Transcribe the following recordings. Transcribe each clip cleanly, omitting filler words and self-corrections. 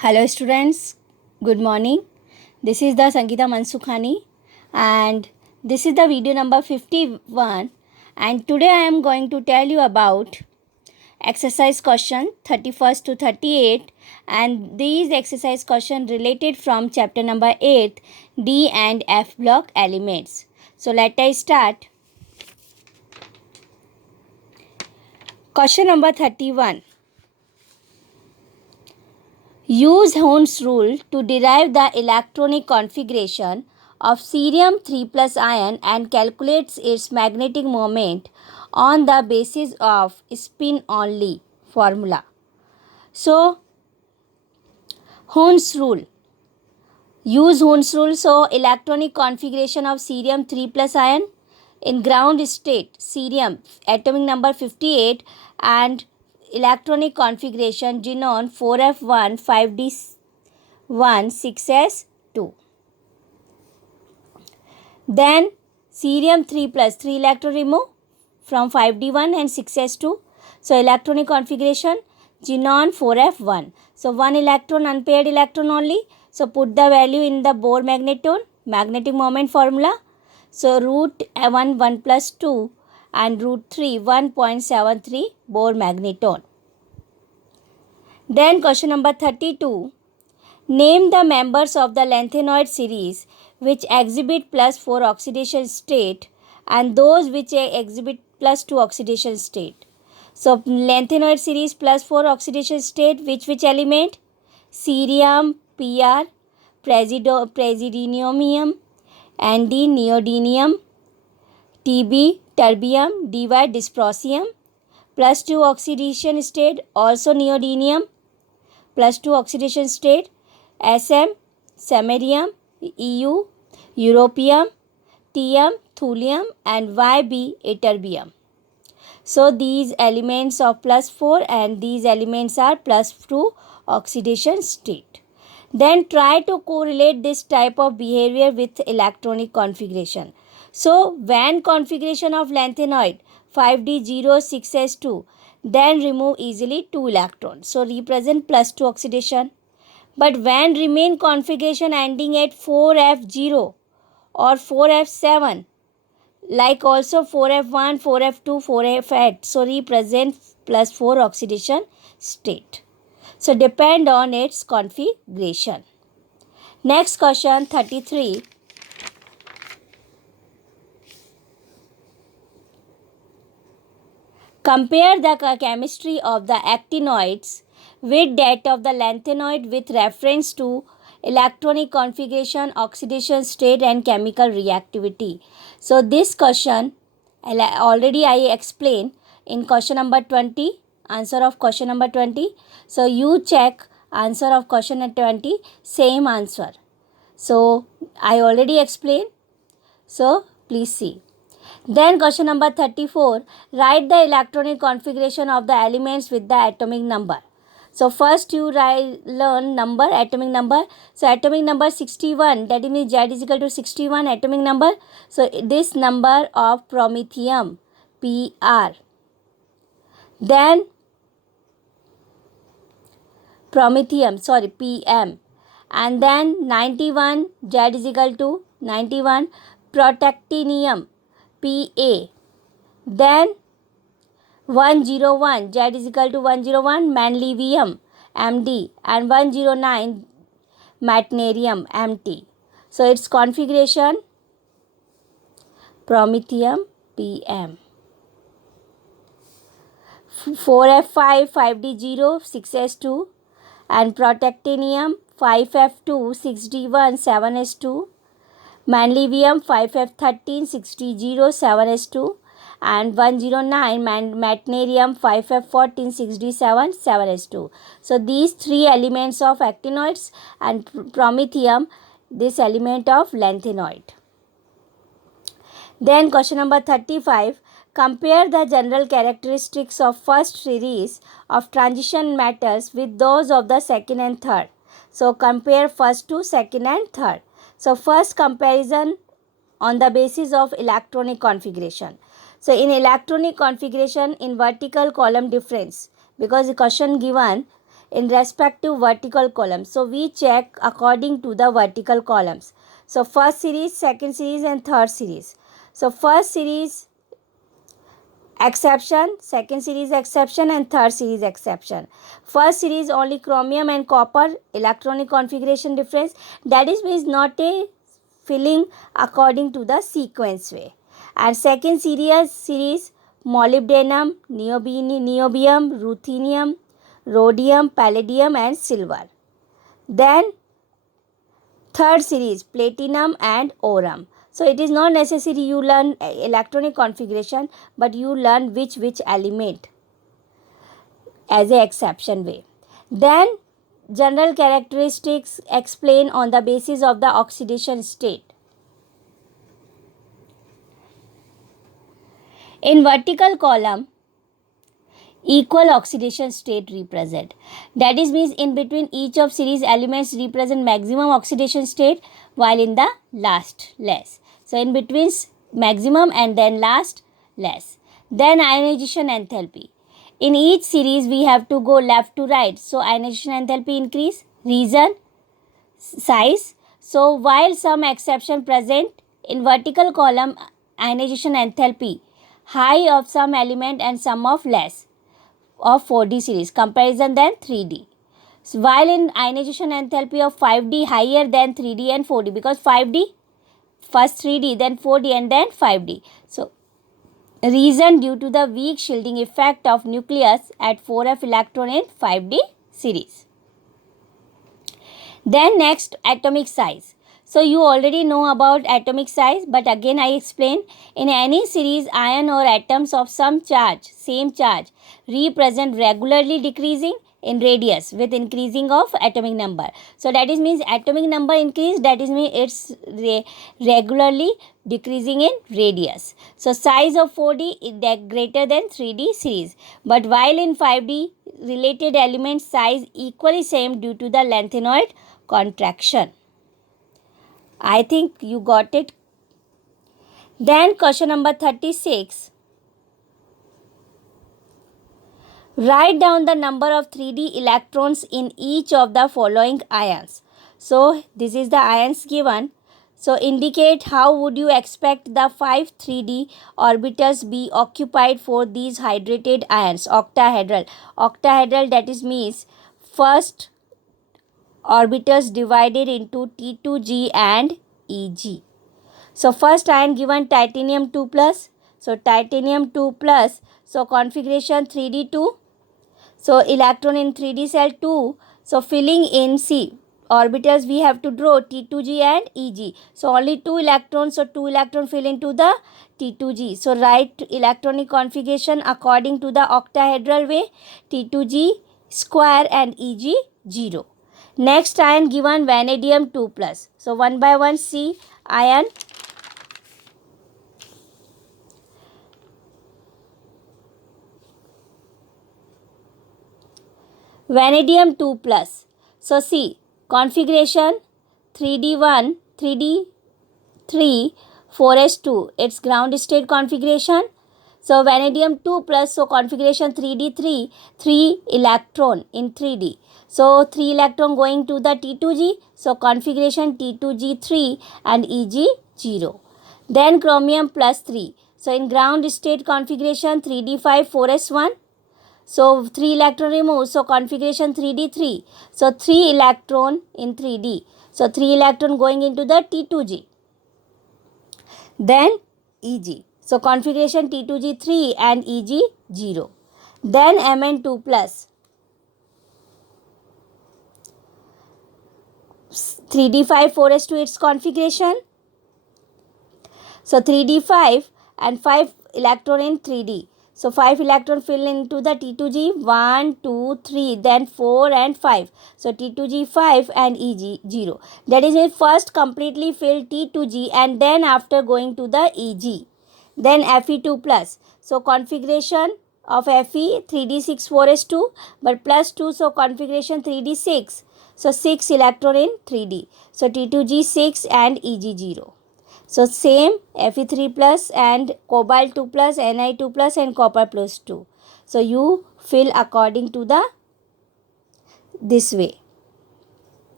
Hello students, good morning. This is the Sangeeta Mansukhani and this is the video number 51, and today I am going to tell you about exercise question 31st to 38, and these exercise question related from chapter number 8, D and F block elements. So let us start. Question number 31. Use Hund's rule to derive the electronic configuration of cerium 3+ ion and calculates its magnetic moment on the basis of spin only formula. So, Hund's rule. Use Hund's rule. So, electronic configuration of cerium 3+ ion in ground state, cerium atomic number 58, and electronic configuration xenon 4f1 5d1 6s2. Then cerium 3+, 3 electron remove from 5d1 and 6s2. So electronic configuration xenon 4f1. So 1 electron, unpaired electron only. So put the value in the Bohr magneton, magnetic moment formula. So root 1 plus 2 and root 3 1.73 Bohr magneton. Then question number 32. Name the members of the lanthanoid series which exhibit +4 oxidation state and those which exhibit +2 oxidation state. So lanthanoid series +4 oxidation state, which element? Cerium, Pr, praseodymium, Nd, neodymium, Tb, terbium, Dy, dysprosium. +2 oxidation state, also neodymium. +2 oxidation state, Sm, samarium, Eu, europium, Tm, thulium, and Yb, ytterbium. So these elements of +4 and these elements are +2 oxidation state. Then try to correlate this type of behavior with electronic configuration. So when configuration of lanthanoid 5d0 6s2, then remove easily 2 electrons. So represent +2 oxidation. But when remain configuration ending at 4f0 or 4f7, like also 4f1, 4f2, 4f8, so represent +4 oxidation state. So depend on its configuration. Next question 33. Compare the chemistry of the actinoids with that of the lanthanoid with reference to electronic configuration, oxidation state, and chemical reactivity. So this question already I explained in question number 20, answer of question number 20. So you check answer of question number 20, same answer. So I already explained. So please see. Then question number 34, write the electronic configuration of the elements with the atomic number. So first you learn number, atomic number. So atomic number 61, that means Z is equal to 61 atomic number. So this number of promethium, Pr. Then PM. And then 91, Z is equal to 91, protactinium, Pa. Then 101, Z is equal to 101, manlivium, Md, and 109, meitnerium, Mt. So its configuration, promethium, Pm. 4f5, 5d0, 6s2, and protactinium 5f2, 6d1, 7s2, manlivium 5f13, 6d0, 7s2, and 109 meitnerium 5f14, 6d7, 7s2. So these three elements of actinoids and promethium, this element of lanthanoid. Then question number 35. Compare the general characteristics of first series of transition metals with those of the second and third. So compare first to second and third. So first comparison on the basis of electronic configuration. So in electronic configuration in vertical column difference, because the question given in respective vertical columns. So we check according to the vertical columns. So first series, second series and third series. So first series exception, second series exception and third series exception. First series only chromium and copper electronic configuration difference, that is means not a filling according to the sequence way. And second series molybdenum, niobium, ruthenium, rhodium, palladium and silver. Then third series platinum and aurum. So it is not necessary you learn electronic configuration, but you learn which element as a exception way. Then general characteristics explain on the basis of the oxidation state. In vertical column, equal oxidation state represent. That is means in between each of series elements represent maximum oxidation state, while in the last less. So in between maximum and then last less. Then ionization enthalpy. In each series we have to go left to right. So ionization enthalpy increase. Reason, size. So while some exception present in vertical column, ionization enthalpy high of some element and some of less of 4D series comparison than 3D. So while in ionization enthalpy of 5D higher than 3D and 4D, because 5D first 3D then 4D and then 5D. So reason due to the weak shielding effect of nucleus at 4f electron in 5D series. Then next, atomic size. So you already know about atomic size, but again I explain. In any series, ion or atoms of some charge, same charge, represent regularly decreasing in radius with increasing of atomic number. So that is means atomic number increase, that is means it's regularly decreasing in radius. So size of 4D is greater than 3D series, but while in 5D related element size equally same due to the lanthanoid contraction. I think you got it. Then question number 36. Write down the number of 3D electrons in each of the following ions. So this is the ions given. So indicate how would you expect the 5 3D orbitals be occupied for these hydrated ions. Octahedral. Octahedral, that is means first orbitals divided into T2G and Eg. So first ion given titanium 2 plus. So titanium 2 plus. So configuration 3D2. So electron in 3D cell 2. So filling in C orbitals we have to draw T2G and Eg. So only 2 electrons. So 2 electron fill into the T2G. So write electronic configuration according to the octahedral way. T2G square and Eg 0. Next ion given vanadium 2 plus. So 1 by 1 C ion. Vanadium 2 plus. So see configuration 3D1, 3D3, 4s2. It's ground state configuration. So vanadium 2 plus. So configuration 3D3, 3 electron in 3D. So 3 electron going to the T2G. So configuration T2G3 and Eg 0. Then chromium plus 3. So in ground state configuration 3D5 4s1. So 3 electron removed. So configuration 3D3. So 3 electron in 3D. So 3 electron going into the T2G. Then Eg. So configuration T2G3 and Eg 0. Then Mn2 plus. 3D5 4s2 its configuration. So 3D5 and 5 electron in 3D. So 5 electron fill into the T2G 1, 2, 3, then 4 and 5. So T2G 5 and Eg 0. That is it, first completely fill T2G and then after going to the Eg. Then Fe2 plus. So configuration of Fe 3D6 4s2 but plus 2, so configuration 3D6. So 6 electron in 3D. So T2G 6 and Eg 0. So same Fe3 plus and cobalt 2 plus, Ni2 plus and copper plus 2. So you fill according to the this way.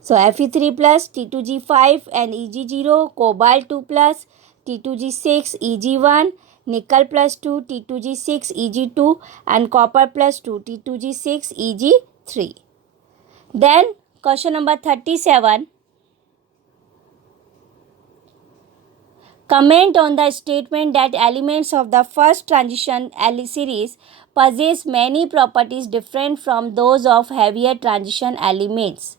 So Fe3 plus T2G5 and Eg0, cobalt 2 plus T2G6 Eg1, nickel plus 2 T2G6 Eg2 and copper plus 2 T2G6 Eg3. Then question number 37. Comment on the statement that elements of the first transition series possess many properties different from those of heavier transition elements.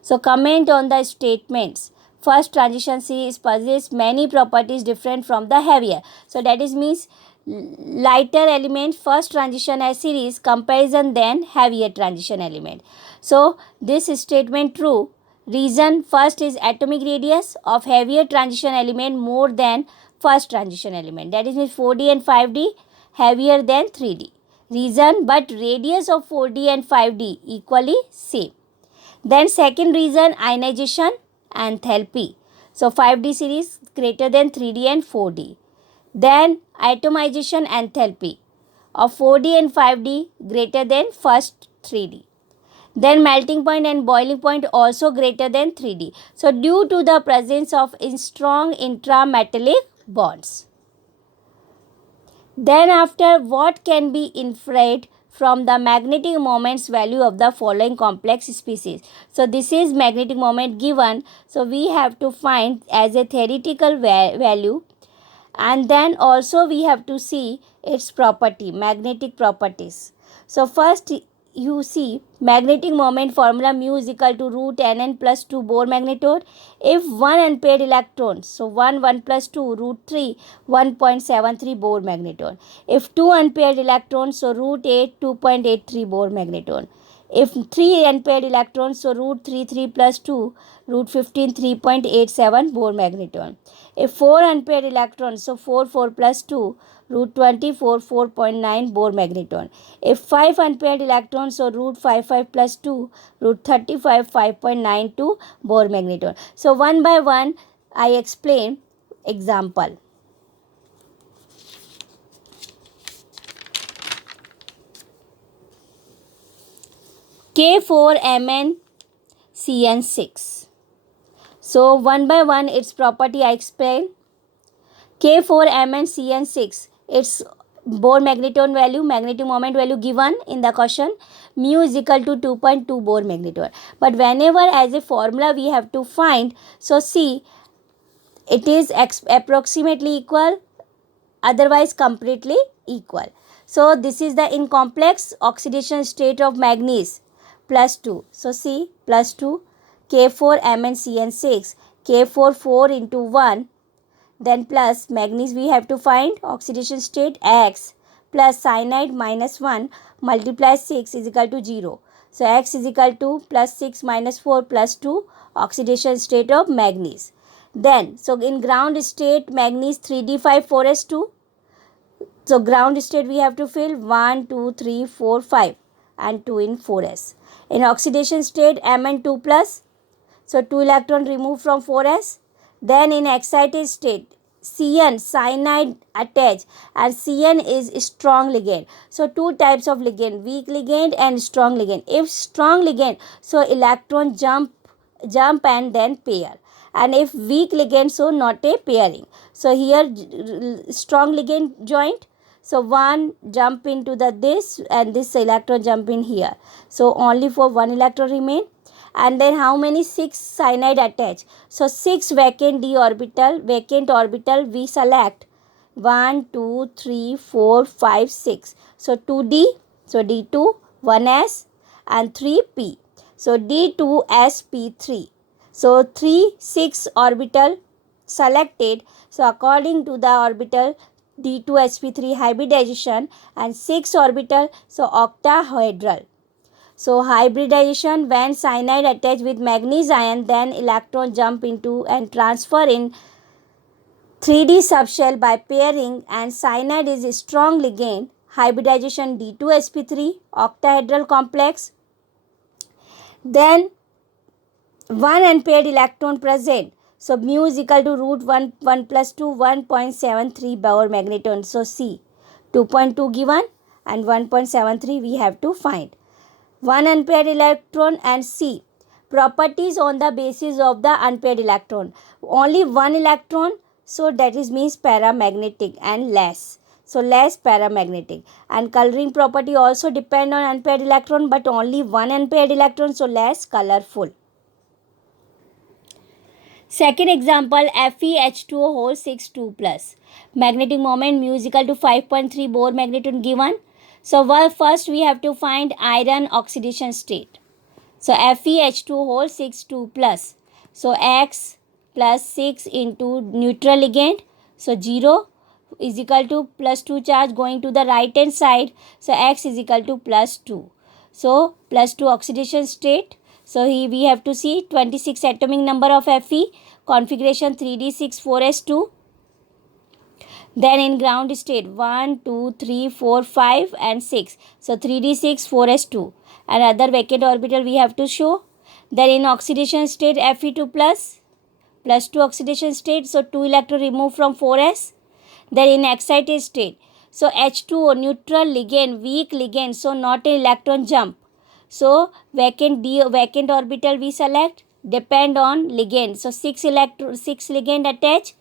So comment on the statements. First transition series possess many properties different from the heavier. So that is means lighter element first transition series comparison than heavier transition element. So this statement true. Reason first is atomic radius of heavier transition element more than first transition element. That is means 4D and 5D heavier than 3D. Reason but radius of 4D and 5D equally same. Then second reason ionization enthalpy. So 5D series greater than 3D and 4D. Then atomization enthalpy of 4D and 5D greater than first 3D. Then melting point and boiling point also greater than 3D. So due to the presence of strong intrametallic bonds. Then after what can be inferred from the magnetic moments value of the following complex species. So this is magnetic moment given. So we have to find as a theoretical value, and then also we have to see its property, magnetic properties. So first you see magnetic moment formula mu is equal to root Nn plus 2 Bohr magnetode. If 1 unpaired electron, so 1 plus 2 root 3 1.73 Bohr magnetode. If 2 unpaired electrons, so root 8 2.83 Bohr magnetode. If 3 unpaired electrons, so root 3 plus 2 root 15 3.87 Bohr magnetone. If 4 unpaired electrons, so 4 plus 2 root 24 4.9 Bohr magnetone. If 5 unpaired electrons, so root 5 plus 2 root 35 5.92 Bohr magnetone. So one by one I explain example. K4MnCN6. So one by one its property I explain. K4MnCN6, its Bohr magnetone value, magnetic moment value given in the question, mu is equal to 2.2 Bohr magnetone. But whenever as a formula we have to find, so see it is approximately equal, otherwise completely equal. So this is the in complex oxidation state of manganese plus 2. So see plus 2 K4MnCN6, K4 4 into 1, then plus manganese we have to find oxidation state X plus cyanide minus 1 multiply 6 is equal to 0. So X is equal to plus 6 minus 4 plus 2 oxidation state of manganese. Then so in ground state manganese 3D5 4s2. So ground state we have to fill 1 2 3 4 5 and 2 in 4s. In oxidation state Mn2 plus, so 2 electron removed from 4s. Then in excited state Cn cyanide attached, and Cn is strong ligand. So two types of ligand, weak ligand and strong ligand. If strong ligand, so electron jump and then pair, and if weak ligand, so not a pairing. So here strong ligand joint, so one jump into the this and this electron jump in here, so only for one electron remain. And then how many? 6 cyanide attached. So 6 vacant orbital we select 1 2 3 4 5 6. So 2d, so d2 1s and 3p, so d2sp3. So 6 orbital selected. So according to the orbital d2sp3 hybridization, and 6 orbital, so octahedral. So hybridization, when cyanide attach with manganese ion, then electron jump into and transfer in 3D subshell by pairing, and cyanide is a strong ligand. Hybridization D2sp3 octahedral complex. Then 1 unpaired electron present. So mu is equal to root 1 plus 2 1.73 Bohr magnetone. So C 2.2 given and 1.73 we have to find. one unpaired electron, and C, properties on the basis of the unpaired electron. Only one electron, so that is means paramagnetic, and less, so less paramagnetic. And coloring property also depend on unpaired electron, but only one unpaired electron, so less colorful. Second example, FeH2O whole 6 2 plus. Magnetic moment mu is equal to 5.3 Bohr magneton given. So first we have to find iron oxidation state. So FeH2O whole 6 2 plus. So X plus 6 into neutral ligand. So 0 is equal to plus 2 charge going to the right hand side. So X is equal to plus 2. So plus 2 oxidation state. So here we have to see 26 atomic number of Fe, configuration 3d6 4s2. Then in ground state 1, 2, 3, 4, 5 and 6. So 3d6 4s2. And other vacant orbital we have to show. Then in oxidation state Fe2 plus 2 oxidation state. So 2 electron removed from 4s. Then in excited state. So H2O neutral ligand, weak ligand. So not an electron jump. So vacant orbital we select, depend on ligand. So 6 ligand attach.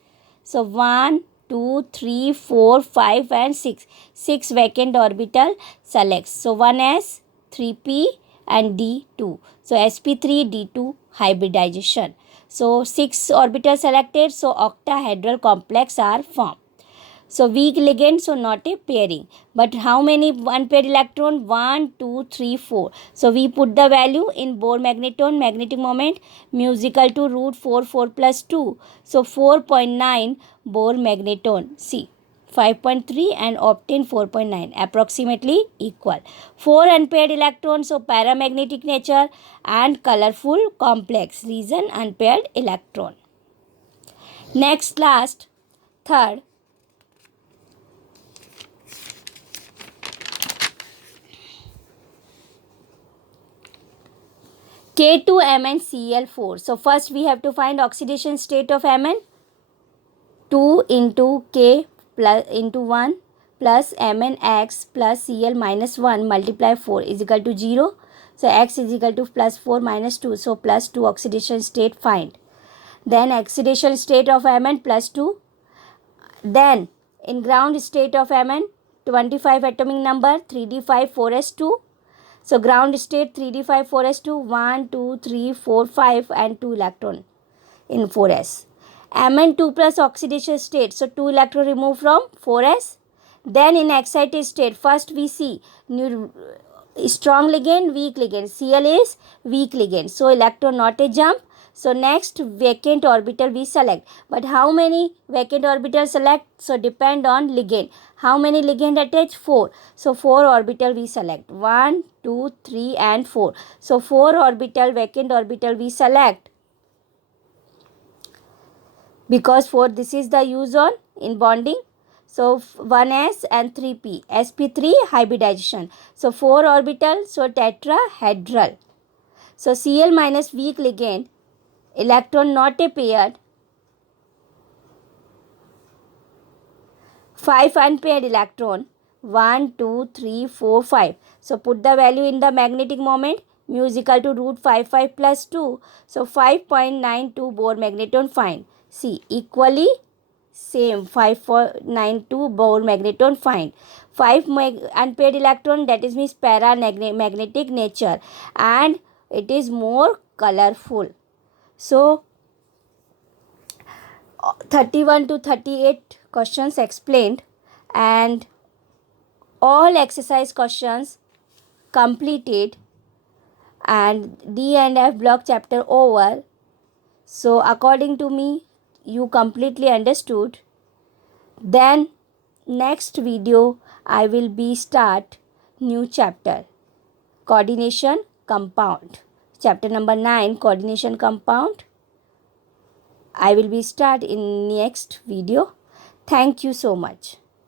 So 1, 2, 3, 4, 5 and 6. 6 vacant orbital selects. So 1s, 3p and d2. So sp3 d2 hybridization. So 6 orbitals selected. So octahedral complex are formed. So weak ligand, so not a pairing. But how many unpaired electron? 1, 2, 3, 4. So we put the value in Bohr magneton, magnetic moment mu is equal to root 4 4 plus 2. So 4.9 Bohr magneton. See 5.3 and obtain 4.9, approximately equal. 4 unpaired electrons, so paramagnetic nature and colorful complex. Reason unpaired electron. Next, last, third. K2MnCl4. So first we have to find oxidation state of Mn. 2 into K plus into 1 plus MnX plus Cl minus 1 multiply 4 is equal to 0. So X is equal to plus 4 minus 2. So plus 2 oxidation state find. Then oxidation state of Mn plus 2. Then in ground state of Mn 25 atomic number 3d5 4s2. So ground state 3d5 4s2 1 2 3 4 5 and 2 electron in 4s. Mn2 plus oxidation state, so 2 electron removed from 4s. Then in excited state, first we see strong ligand, weak ligand. Cl is weak ligand, so electron not a jump. So next vacant orbital we select. But how many vacant orbital select? So depend on ligand. How many ligand attach? 4. So 4 orbital we select. 1, 2, 3 and 4. So 4 orbital, vacant orbital we select. Because for this is the use on in bonding. So 1s and 3p. sp3 hybridization. So 4 orbital, so tetrahedral. So Cl minus weak ligand, electron not a paired, 5 unpaired electron, 1, 2, 3, 4, 5. So put the value in the magnetic moment, mu is equal to root 5 5 plus 2. So 5.92 Bohr magneton find. See, equally same 5.92 Bohr magneton find. 5 unpaired electron, that is means paramagnetic nature, and it is more colorful. So 31 to 38 questions explained, and all exercise questions completed, and D and F block chapter over. So according to me, you completely understood. Then next video I will be start new chapter, coordination compound, chapter number 9, coordination compound. I will be start in next video. Thank you so much.